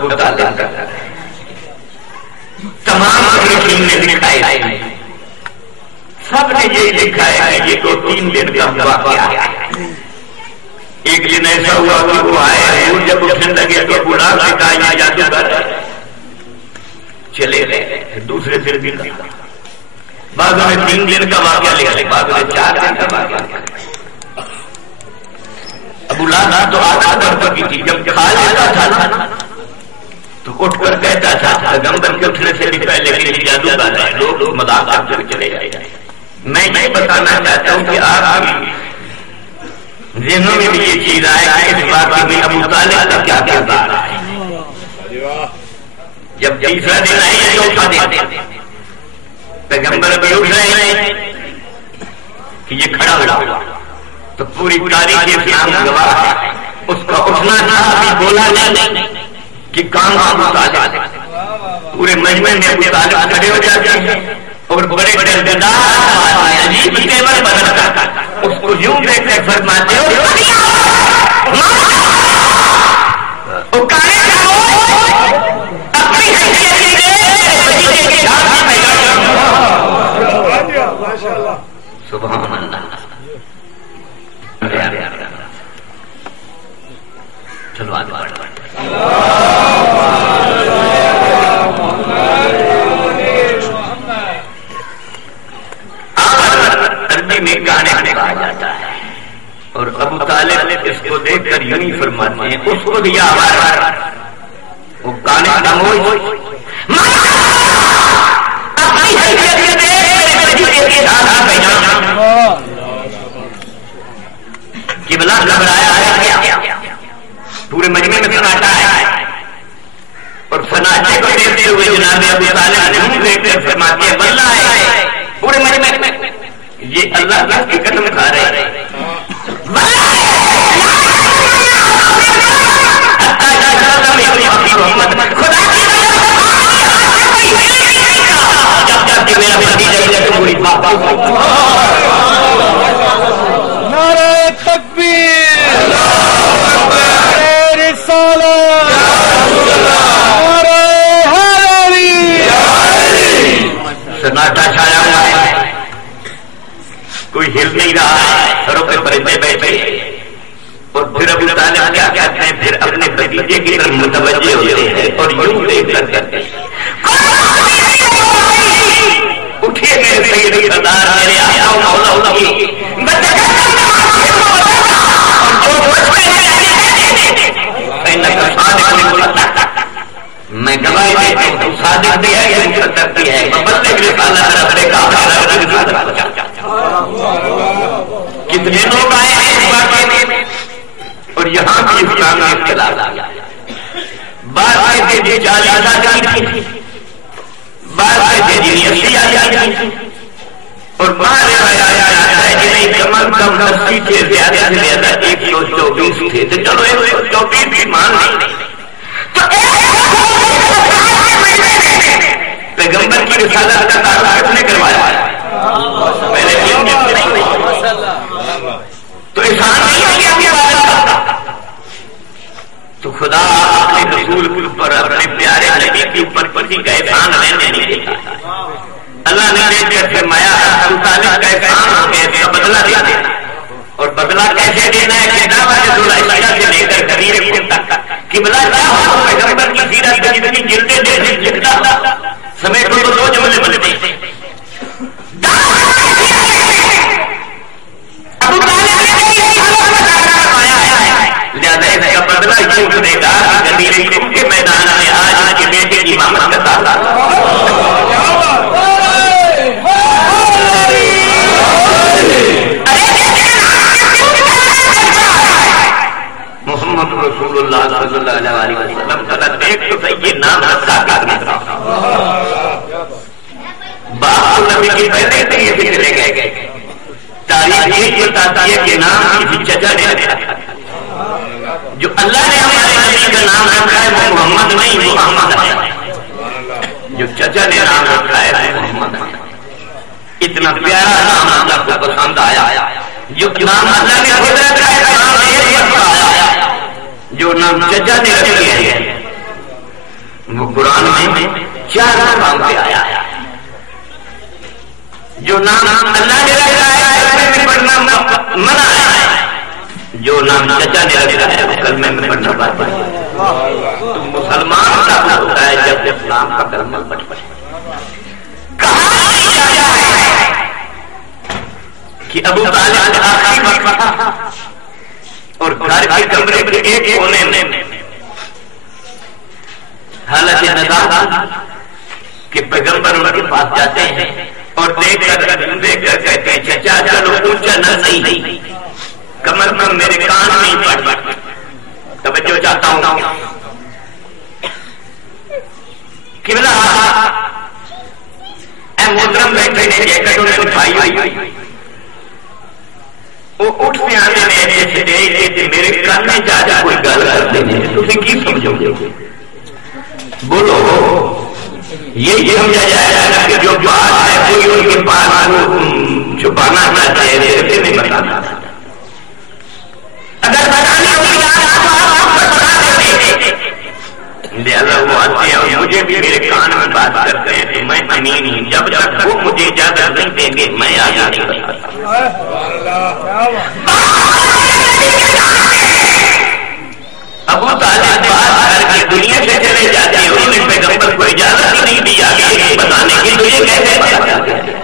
ابو طالب کا تمام مشرکین نے لکھا ہے، سب نے یہ لکھا ہے کہ یہ 2-3 دن کا واقعہ ہے۔ ایک دن ایسا ہوا کہ وہ آئے اور جب اٹھنے لگے تو ابو لہب نے کہا یہ جادوگر چلے گئے۔ دوسرے دن کا بعض میں 3 دن کا واقعہ لکھا، بعض میں 4 دن کا واقعہ لکھا۔ ابو لہب تو آدھا کی تھی، جب کھا لیتا تھا نا تو اٹھ کر کہتا تھا پیغمبر کے اٹھنے سے بھی پہلے کہ یہ جادوگر ہے، لوگ مذاق کر چلے جائے۔ میں یہ بتانا چاہتا ہوں کہ آپ کی ذہنوں میں بھی یہ چیز آئے کہ اس بات میں ابو طالب کا کیا کردار ہے۔ جب تیسرا دن آئے چوتھا دن پیغمبر بھی اٹھ رہے ہیں کہ یہ کھڑا ہوا تو پوری تاریخ اسلام گواہ ہے، اس کا اٹھنا تھا ابھی بولا نہیں کہ کام ابو طالب، پورے مجمع میں ابو طالب کھڑے ہو جاتے ہیں اور بڑے دردار عجیب تیور بدلتا اس کو یوں دیکھ کر فرماتے ہو سبحان اللہ۔ چلو آگے بڑھتے عربی میں گانے میں کہا جاتا ہے اور ابو طالب اس کو دیکھ کر یوں ہی فرماتے ہیں اس کو دیا وہ گانے کا قبلہ گھبرایا ہے، پورے مجمع میں سناٹا ہے اور سناٹے کو دیکھتے ہوئے جناب ابو طالب نے دیکھ کر فرماتے ہیں بلّہ ہے پورے مجمع میں یہ اللہ کی قدم کھا رہے ہیں۔ نعرہ تکبیر، نعرہ رسالت، نعرہ حیدری۔ سناٹا چھایا ہوا ہے، کوئی ہل نہیں رہا ہے، سروں پہ پرندے بیٹھے اور پھر ابو طالب کیا کہتے ہیں، پھر اپنے بھتیجے کی طرف متوجہ ہوتے ہیں اور یوں دیکھ کر کہتے ہیں اٹھیے میرے سیدی سردار میرے آقا و مولا کی میں گواہی دیتا ہوں تو صادق بھی ہے یا مصدق بھی ہے، مبلغ رسالت رب کا کتنے لوگ آئے ہیں اس واقعے میں اور یہاں کی اسلام میں اختلاف آ گیا۔ بعض کہتے جی 40 آ جاتی، بعض کہتے جی 80 آ جاتی اور بعض آیا ہے کہ نہیں کم از کم 80 سے زیادہ 124 تھے، تو چلو 124 بھی مان نہیں تو پیغمبر کی رسالت کا تعلق کس نے کروایا؟ پہلے کیوں نہیں؟ تو احسان نہیں ہے کہ تو خدا اپنے رسول کے اوپر اپنے پیارے نبی کے اوپر کسی کا احسان لینے نہیں دیتا۔ اللہ نے دیکھ کر فرمایا ابو طالب کا احسان ہو گیا، اس کا بدلہ دے دینا اور بدلہ کیسے دینا ہے کہ دعوت ذوالعشاء سے لے کر غدیر خم تک قبلہ کیا ہو پیغمبر کی سیرت میں جتنی جلدیں دے لکھتا تھا سمیت کو تو 2 جملے بنتے ہیں۔ ابو طالب لہذا اس کا بدلہ کیوں دے گا غدیر خم کے میدان میں آج کے بیٹے کی امامت کا تعلق محمد رسول اللہ صلی اللہ علیہ وسلم کا دیکھ تو صحیح نام رکھا کرنا تھا۔ باپ نبی کی پہلے سے یہ چلے گئے، تاریخ یہ بتاتی ہے کہ نام کسی چچا نے رکھا، جو اللہ نے ہمارے نبی کا نام رکھا ہے وہ محمد نہیں وہ احمد ہے، جو چچا نے نام رکھا ہے وہ محمد ہے۔ اتنا پیارا نام اللہ کو پسند آیا، جو نام اللہ نے خود رکھا ہے نام ایک آیا، جو نام چچا نے رکھی ہے وہ قرآن میں 4 مقام پہ آیا ہے. جو نام اللہ نے رکھا ہے میں پڑھنا منع ہے, جو نام چچا نے رکھا ہے وہ کلمے میں پڑھنا بات ہے. تو مسلمان کا ہوتا ہے جب اسلام کا کلمہ پڑھتا ہے. کہا ہے کہ ابو طالب کا آخری وقت تھا اور گھر کے کمرے کے ایک کونے میں حالت نظام کہ پیغمبر ان کے پاس جاتے ہیں اور دیکھ کر کہتے ہیں چچا چلو اونچا نہ صحیح کمر پر میرے کان نہیں پڑ توجہ چاہتا ہوں. قبلہ اے محترم بیٹھے نے جیکٹ انہیں اٹھائی ہوئی وہ اٹھنے آنے میں ایسے دیکھتے میرے کان میں جا جا کوئی گل کرتے ہیں تو کی سمجھو گے؟ بولو یہ سمجھا جائے گا کہ جو بات ہے کوئی ان کے پاس چھپانا نہ چاہے ایسے نہیں بتانا. اگر بتانا لہذا وہ آتے ہیں اور مجھے بھی میرے کان میں بات کرتے ہیں تو میں امین ہوں. جب تک وہ مجھے اجازت نہیں دیں گے میں آگے نہیں بتا سکتا. ابو طالب بات کر کے دنیا سے چلے جاتے ہیں, انہوں نے پیغمبر کو اجازت ہی نہیں دی آگے بتانے کی. تو یہ کیسے بتاتے ہیں؟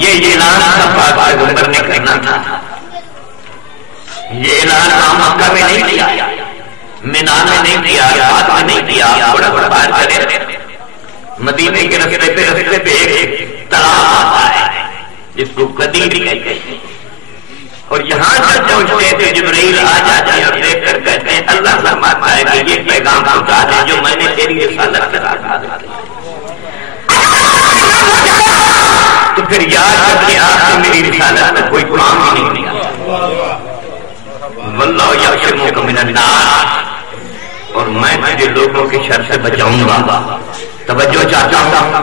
یہ پیغمبر نے کرنا تھا. یہ اعلان مکہ میں نہیں کیا, مینا میں نہیں کیا, رات میں نہیں کیا. بڑا بڑا بات کرے مدینے کے رستے پہ ایک تالاب آتا ہے جس کو قدیم کہتے ہیں, اور یہاں جب پہنچتے تھے جبرائیل آ جاتے ہیں اور دیکھ کر کہتے ہیں اللہ فرماتا ہے کہ یہ پیغام پہنچا دے جو میں نے تیری رسالت سے رکھا تھا. تو پھر یاد رکھیں آپ سے میری رسالت میں کوئی کام ہی نہیں کیا. واللہ یحشرک من الناس, اور میں تجھے لوگوں کے شر سے بچاؤں گا. توجہ چاہتا ہوں.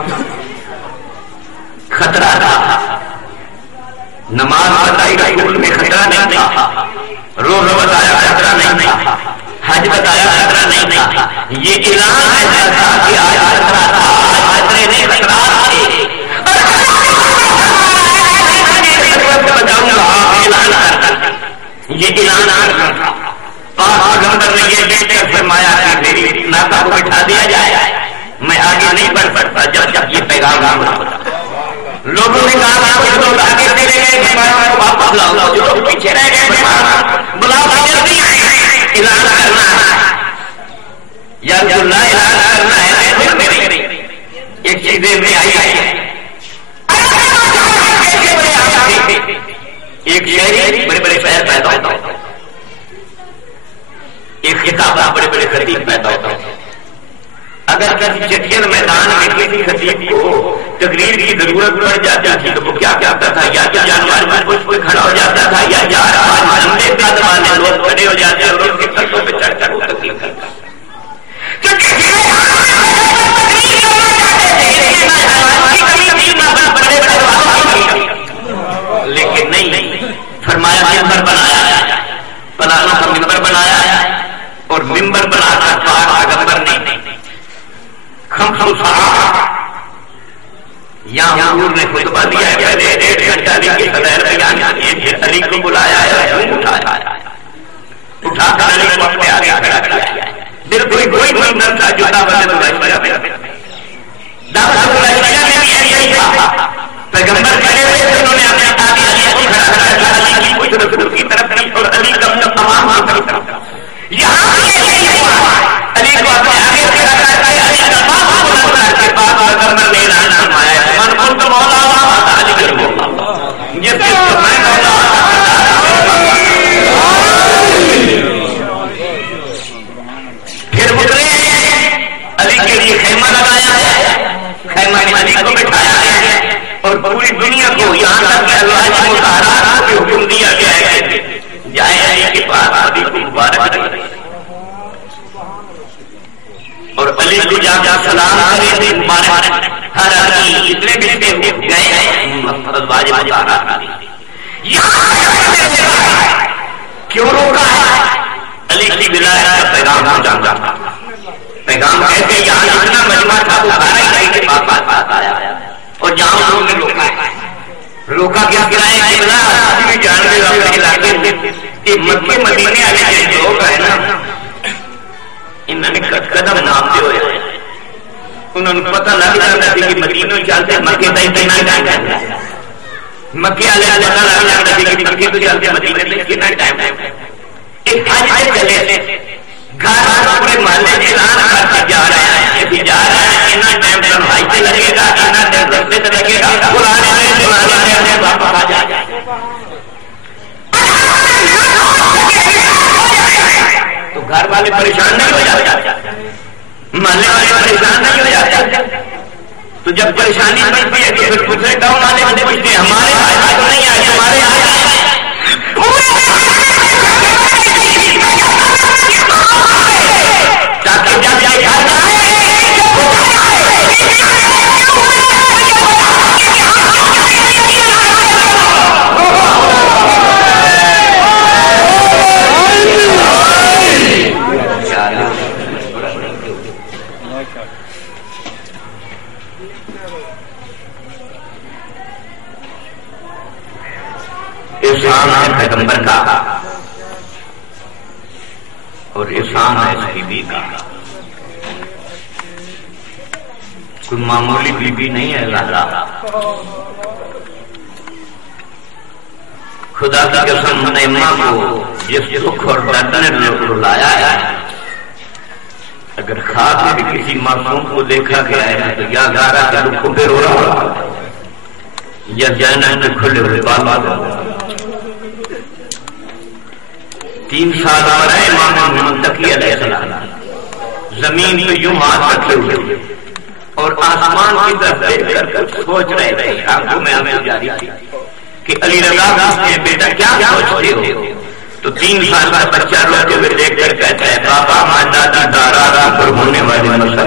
خطرہ تھا, نماز بتائی رسول میں خطرہ نہیں تھا, روزہ بتایا خطرہ نہیں تھا, حج بتایا خطرہ نہیں تھا. یہ اعلان ایسا تھا کہ آج خطرہ تھا, آج خطرے نے خطرات تھے. یہ اعلان تھا. پیغمبر نے یہ دیکھ کر فرمایا کہ میری ناکہ کو بٹھا دیا جائے, میں آگے نہیں بڑھ سکتا جب تک یہ پیغام نہ ہوتا. لوگوں نے کہا کہ لوگ آگے چلے گئے واپس لاؤ, جو لوگ پیچھے رہ گئے بلاؤ جلدی اعلان کرنا ہے یا اللہ اعلان کرنا ہے. ایک چیز میں آئی ہے ایک شہری بڑے بڑے شہر پیدا ہوتا ہے, ایک خطاب بڑے بڑے خطیب پیدا ہوتا ہے. اگر کسی چٹین میدان میں کسی خطیب کو تقریر کی ضرورت پڑ جاتی تھی تو وہ کیا کرتا تھا, یا جانور میں کچھ کوئی کھڑا ہو جاتا تھا, یا جھنڈے کا زمانے لوگ کھڑے ہو جاتے اور ان کے سروں پہ چڑھ کر وہ تقریر کرتا. لیکن نہیں, فرمایا ممبر بنایا, بنانا کا ممبر بنایا, اور ممبر بنا کر پاک پیغمبر نے یہاں حضور نے خطبہ دیا ہے, پہلے 1.5 گھنٹہ علی کی صدر بیان کیے, پھر علی کو بلایا ہے, اٹھا کر علی کو اپنے آگے کھڑا کیا. بالکل کوئی ممبر تھا جو دعوت میں تھا, پیغمبر پہلے انہوں نے اپنے آگے علی کو کھڑا کیا, علی کی کچھ رسول کی طرف نہیں اور علی کا تمام یہاں علی کو اپنے آگے کھڑا کیا. علی کا تمام کے بعد پیغمبر نے اعلان فرمایا ہے من کنت مولا علی کرو, جس کے میں مولا. پھر اترے علی کے لیے خیمہ لگایا ہے, خیمہ نے علی کو بٹھایا ہے اور پوری دنیا کو یہاں تک ملک کو جا کر سلام کرے مبارک ہر آدمی جتنے بھی گئے ازواج مطہرات کیوں روکا ہے؟ علی کی ولایت کا پیغام پہنچانا تھا. پیغام کہتے یہاں اتنا مجمع تھا وہ سارا ہی کے پاس آیا اور جہاں انہوں نے روکا کیا کرائے کہ بلا آدمی جاننے والا علاقے سے کہ مکے مدینے والے جو لوگ ہیں نا انہوں نے قدم نامتے ہوئے انہوں نے پتہ لگ جاتا تھا کہ مدینوں چلتے مکے تک کتنا ٹائم ہے. مکے والے پتہ لگ جاتا تھا کہ مکے تو چلتے مدینے تک کتنا ٹائم ہے. ایک حج سے چلے گھر پورے محلے میں اعلان کرتے جا رہے ہیں کہ جا رہے ہیں اتنا ٹائم تنہائی سے لگے گا اتنا ٹائم رستے سے لگے گا پرانے واپس آ جائے. تو گھر والے پریشان نہیں ہو جاتے محلے والے پریشان نہیں ہو جاتے. تو جب پریشانی بنتی ہے تو پھر دوسرے گاؤں والے پوچھتے ہیں ہمارے آج نہیں آئے ہمارے تاکہ جب احسان ہے پیغمبر کا اور احسان ہے اس بی بی کا. کوئی معمولی بی بی نہیں ہے زہرا. خدا کی قسم منیمہ کو جس دکھ اور درد نے رلایا ہے اگر خواب میں بھی کسی معصوم کو دیکھا گیا ہے تو یا زہرا کے دکھ کو پھر ہو رہا یا جینب کے کھلے ہوئے بال 3 سال آ رہے امام محمد تقی علیہ السلام زمین پہ یوں ہاتھ رکھے ہوئے اور آسمان کی طرف دیکھ کر کچھ سوچ رہے تھے. آنکھوں میں ہمیں جاری تھی کہ علی رضا پوچھتے ہیں بیٹا کیا سوچتے ہو؟ تو 3 سال کا بچہ روتے ہوئے دیکھ کر کہتا ہے بابا ماں دادا دارا پر ہونے والے مسئلہ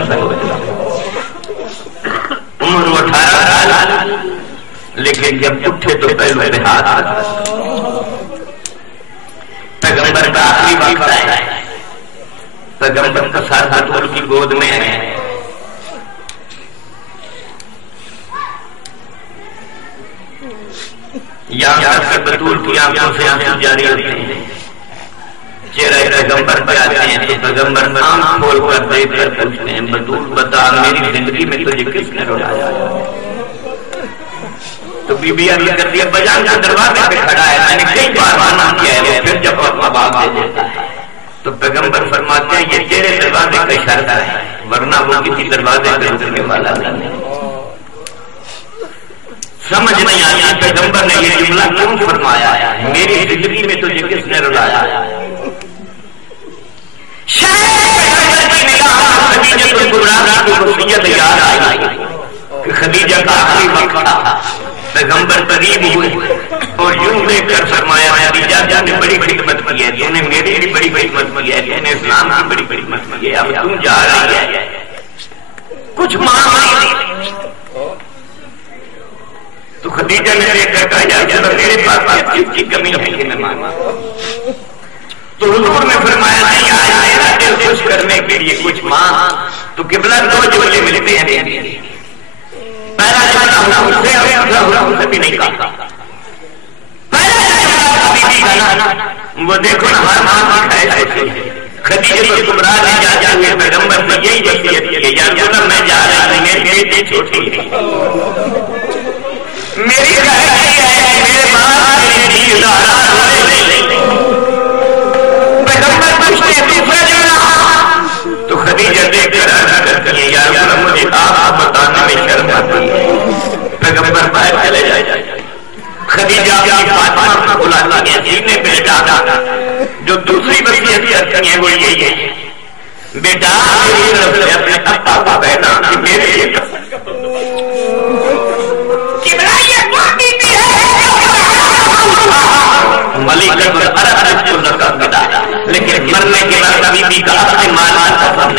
عمر 18 سال لیکن جب اٹھے تو پہلے پہ ہاتھ پیغمبر کا آخری وقت ہے. پیغمبر کا سر بطول کی گود میں ہے. یہاں تک بطول کی آنکھوں سے آنسو جاری ہوتے ہیں. چہرہ پیغمبر پہ آتے ہیں تو پیغمبر آنکھ کھول کر دیکھ کر پوچھتے ہیں بطول بتا میری زندگی میں تجھے کس نے رلایا؟ تو بی بی عرض کرتی ہے بجان کا دروازے پہ کھڑا ہے میں نے کئی بار مانا کیا ہے پھر جب آواز دے دیتا ہے تو پیغمبر فرماتے ہیں یہ تیرے دروازے کا شرط ہے ورنہ وہ کسی دروازے پہ رکنے والا نہیں. سمجھ نہیں آیا پیغمبر نے یہ جملہ کیوں فرمایا ہے میری زندگی میں تجھے کس نے رلایا؟ خدیجہ کا آخری وقت تھا پیغمبر قریب ہوئے اور یوں دیکھ کر فرمایا خدیجہ نے بڑی خدمت کی ہے تو نے میری بھی بڑی خدمت کی ہے تو نے اسلام کی بڑی خدمت کی ہے اب تم جا رہی ہے کچھ مانگ. تو خدیجہ نے دیکھ کر کہا یا چلو میرے پاس چیز کی کمی ہے کہ میں مانگا. تو حضور نے فرمایا نہیں آیا دل خوش کرنے کے لیے کچھ مانگ. تو قبلہ 2 جملے ملتے ہیں. پہلا جملہ ان سے بھی نہیں کہا. وہ دیکھو نا ہر ماں ہے خدیجہ کبریٰ نے جا کے پیغمبر سے یہی وصیت کی یا رسول میں جا رہا ہوں میری بیٹی چھوٹی ہے میری میرے باپ میری پیغمبر پوچھتے دوسرا جملہ تو خدیجہ دیکھ کر عرض کرتی ہے یا رسول مجھے آپ بتانے میں شرم آتی ہے. پیغمبر باہر چلے جائے. خدیجہ اپنی فاطمہ کو بلاتا ہے سینے پہ لٹا جو دوسری وصیت کرتی ہیں وہ یہی ہے بیٹا میری طرف سے اپنے ابا کو کہنا کہ میرے لیے ملک لیکن مرنے کے بعد بی بی کا اپنے مال کا سفر